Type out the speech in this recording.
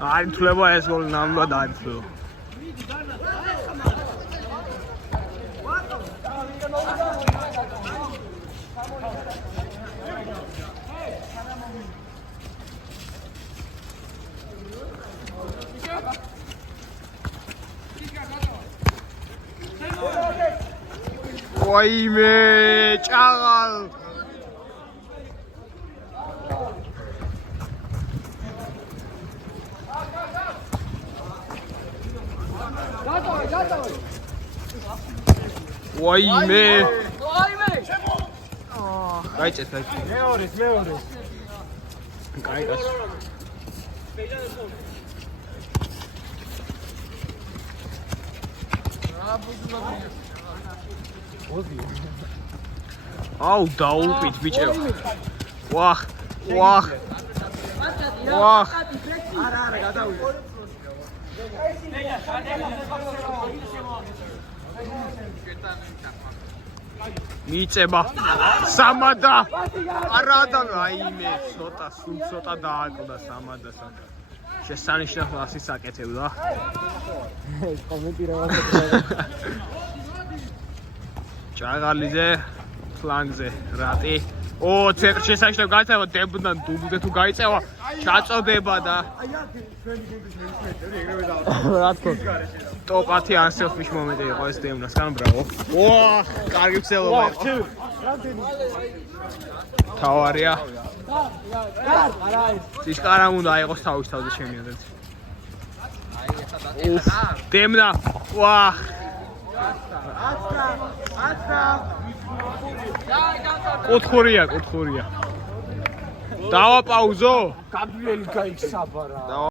არ ითვლება ეს გოლი ნამდვილად არ ითვლება. ვაიმე, ჭაღალ. ვაიმე. გაიწეს. მეორის. კაი კაცო. აუ დაუპით ბიჭო. ვახ. არა, გადავიდე. მიწება. სამადა. არა და აიმე, ცოტა დააკლდა სამადასა. შესანიშნავ ასის აკეთებდა. ეს კომენტირება. ჭაღალიზე ფლანგზე რატი. ო, ცეტრ შესანიშნავ გაიწევა დებდან დუბლზე თუ გაიწევა, ჩაწოდება და რა თქო. ტოპ-10 ანსელფიშ მომენტი იყო ეს დემნასგან, ბრავო. ვაჰ, კარგი ქსელობა იყო. თავარია. ცისკარა უნდა აიღოს თავის თავზე ჩემი აზრით. დემნა. ვაჰ. კუთხურია. დავაპაუზო? გაბრიელი გაიქსაბარა.